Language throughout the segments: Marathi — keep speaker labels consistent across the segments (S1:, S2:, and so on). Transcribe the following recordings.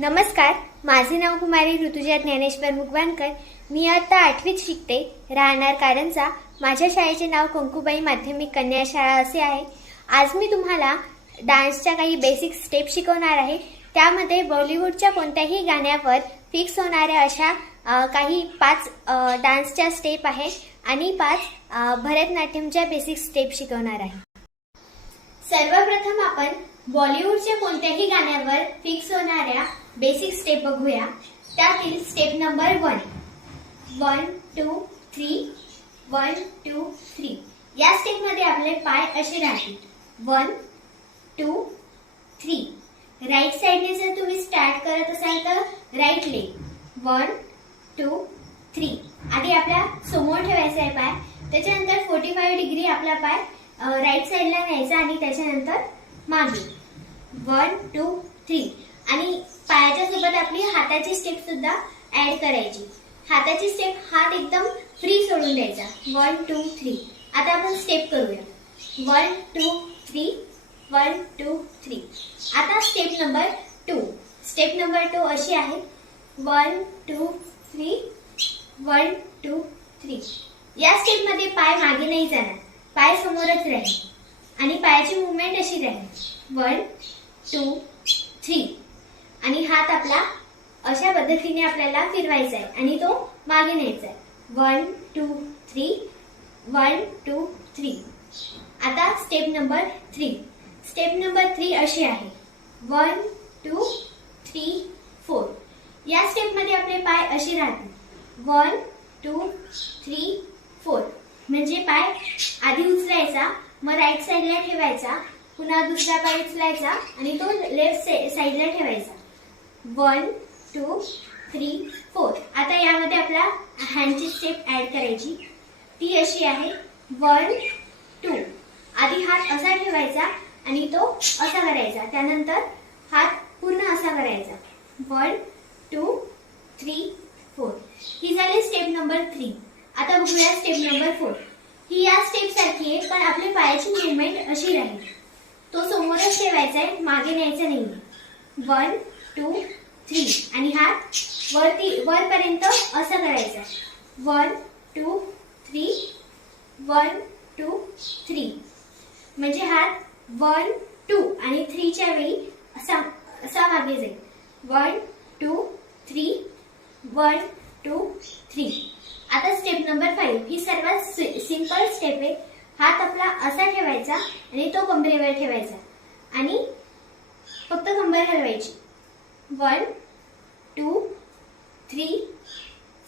S1: नमस्कार माझे नाव कुमारी ऋतुजा ज्ञानेश्वर मुगवानकर. मी आता आठवीत शिकते राहणार कारंजा. माझ्या शाळेचे नाव कंकुबाई माध्यमिक कन्या शाळा असे आहे. आज मी तुम्हाला डान्सच्या काही बेसिक स्टेप शिकवणार आहे. त्यामध्ये बॉलिवूडच्या कोणत्याही गाण्यावर फिक्स होणाऱ्या अशा काही पाच डान्सच्या स्टेप आहे आणि पाच भरतनाट्यमच्या बेसिक स्टेप शिकवणार आहे. सर्वप्रथम आपण बॉलिवूडच्या कोणत्याही गाण्यावर फिक्स होणाऱ्या बेसिक स्टेप बघूया. त्यातील step number one. One two three. One two three. या स्टेपमध्ये आपले पाय असे राहतील. One two three. राईट साईडने जर तुम्ही स्टार्ट करत असाल तर right leg one two three. आधी आपल्यासमोर ठेवायचा आहे पाय. त्याच्यानंतर फोर्टी फाईव्ह डिग्री आपला पाय राईट साईडला न्यायचा आणि त्याच्यानंतर मागे. One two three. आणि पायाच्या सोबत आपली हाताची स्टेप सुद्धा ऍड करायची. हाताची स्टेप हात एकदम फ्री सोडून द्यायचा. वन टू थ्री आता आपण स्टेप करूया. One two three one two three आता step number two step number two अशी आहे. One two three one two three या स्टेपमध्ये पाय मागे नाही जाणार. पाय समोरच राहील. आणि पायाची मुवमेंट अशी राहील. वन टू थ्री आणि हात आपला अशा पद्धतीने आपल्याला फिरवायचा आहे आणि तो मागे न्यायचा आहे one two three one two three आता step number three step number three अशी आहे. वन टू थ्री फोर या स्टेपमध्ये आपले पाय असे राहतील. वन टू थ्री फोर म्हणजे पाय आधी उचलायचा मग राईट साईडला ठेवायचा पुन्हा दुसरा पाय उचलायचा आणि तो लेफ्ट साईडला ठेवायचा. वन टू थ्री फोर आता यामध्ये आपला हँडची स्टेप ऍड करायची. ती अशी आहे. वन टू आधी हात असा ठेवायचा आणि तो असा करायचा. त्यानंतर हात पूर्ण असा करायचा. वन टू थ्री फोर ही झाली स्टेप नंबर थ्री आता बघूया स्टेप नंबर फोर ही या स्टेप सारखी आहे पण आपल्या पायाची मुवमेंट अशी राहील. तो समोरच ठेवायचा आहे मागे न्यायचा नाही वन टू थ्री आणि हात वरती वरपर्यंत असं करायचा. One two three one two three म्हणजे हात वन टू आणि थ्रीच्या वेळी असा असा मागे जाईल. One two three one two three आता स्टेप नंबर फाईव्ह ही सर्वात सिंपल स्टेप आहे. हात आपला असा ठेवायचा आणि तो कंबरेवर ठेवायचा. आणि फक्त कंबर हलवायची. One two three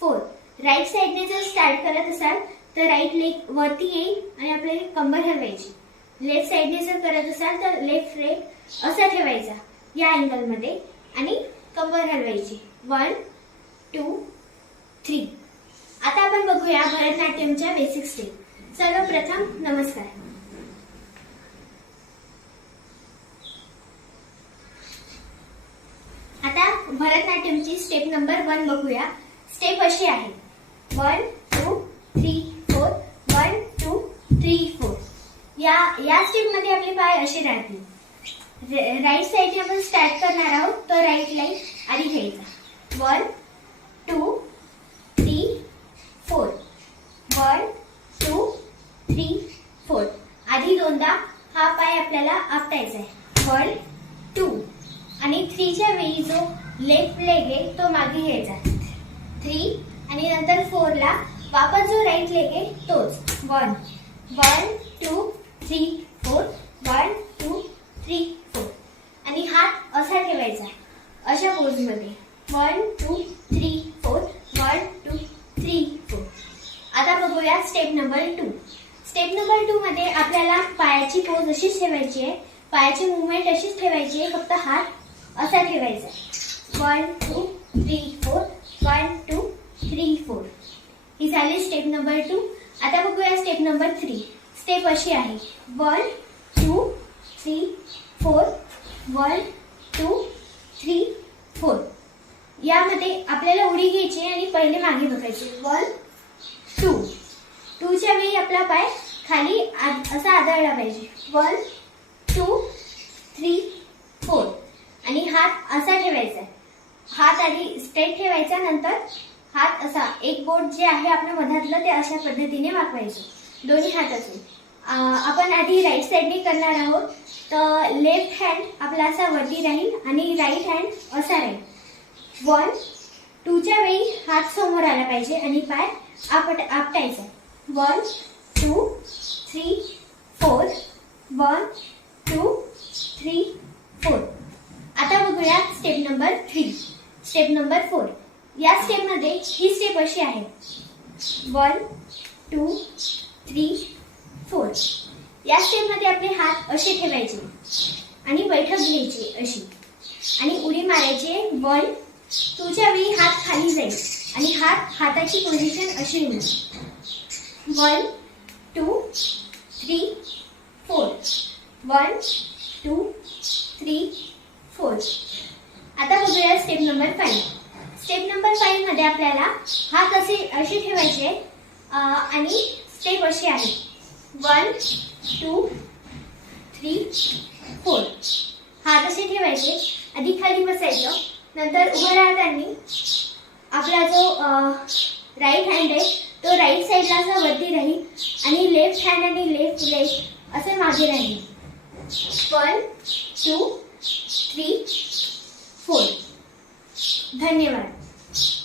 S1: four right साईडने जर स्टार्ट करत असाल तर राईट लेग वरती येईल आणि आपल्याला कंबर हलवायची. लेफ्ट साईडने जर करत असाल तर लेफ्ट लेग असा ठेवायचा या अँगलमध्ये आणि कंबर हलवायची. वन टू थ्री आता आपण बघूया भरतनाट्यमच्या बेसिक स्टेप सर्वप्रथम नमस्कार आता भरतनाट्यमची स्टेप नंबर वन बघूया. स्टेप अशी आहे. One two three four one two three four या या स्टेपमध्ये आपली आपले पाय असे राहतील. राईट साईडने आपण स्टार्ट करणार आहोत तर राईट लाईन आधी घ्यायचा. One two three four one two three four आधी दोनदा हा पाय आपल्याला आपटायचा आहे. वन टू आणि थ्रीच्या वेळी जो लेफ्ट लेग आहे तो मागे घ्यायचा थ्री आणि नंतर फोरला वापस जो राईट लेग आहे तोच. One one two three four one two three four आणि हात असा ठेवायचा अशा पोजमध्ये one two three four one two three four आता बघूया step number two step number टूमध्ये आपल्याला पायाची पोज अशीच ठेवायची आहे. पायाची मुवमेंट अशीच ठेवायची आहे फक्त हात असा ठेवायचा. One two three four one two three four ही झाली स्टेप नंबर टू आता बघूया स्टेप नंबर थ्री स्टेप अशी आहे. One two three four one two three four यामध्ये आपल्याला उडी घ्यायची आणि पहिले मागे बघायची वन टू टूच्या वेळी आपला पाय खाली असा आदळला पाहिजे. वन टू थ्री फोर आणि हात असा ठेवायचा हात आधी स्ट्रेट ठेवायचा नंतर हात असा एक बोट जे आहे आपलं मधातलं ते अशा पद्धतीने वाकवायचं. दोन्ही हात असून आपण आधी राईट साईडने करणार आहोत. तर लेफ्ट हँड आपला असा वरती राहील आणि राईट हँड असा राहील. वन टूच्या वेळी हात समोर आला पाहिजे आणि पाय आपट आपटायचा. One two three four one two three four आता बघूया step number three step number four. या स्टेपमध्ये ही स्टेप अशी आहे. वन टू थ्री फोर या स्टेपमध्ये आपले हात असे ठेवायचे आणि बैठक घ्यायची अशी. आणि उडी मारायची. वन टूच्या वेळी हात खाली जाईल आणि हात हाताची पोझिशन अशी होईल. One two three four one two three four आता बघूया step number five step number फाईव्हमध्ये आपल्याला हात असे असे ठेवायचे आणि स्टेप अशी आहे. वन टू थ्री फोर हात असे ठेवायचे? आधी खाली बसायचं. नंतर उभं राहताना आपला जो राईट हँड आहे तो राईट साईडला असा वरती राहील आणि लेफ्ट हँड आणि लेफ्ट लेग असे मागे राहील. वन टू थ्री होईल धन्यवाद.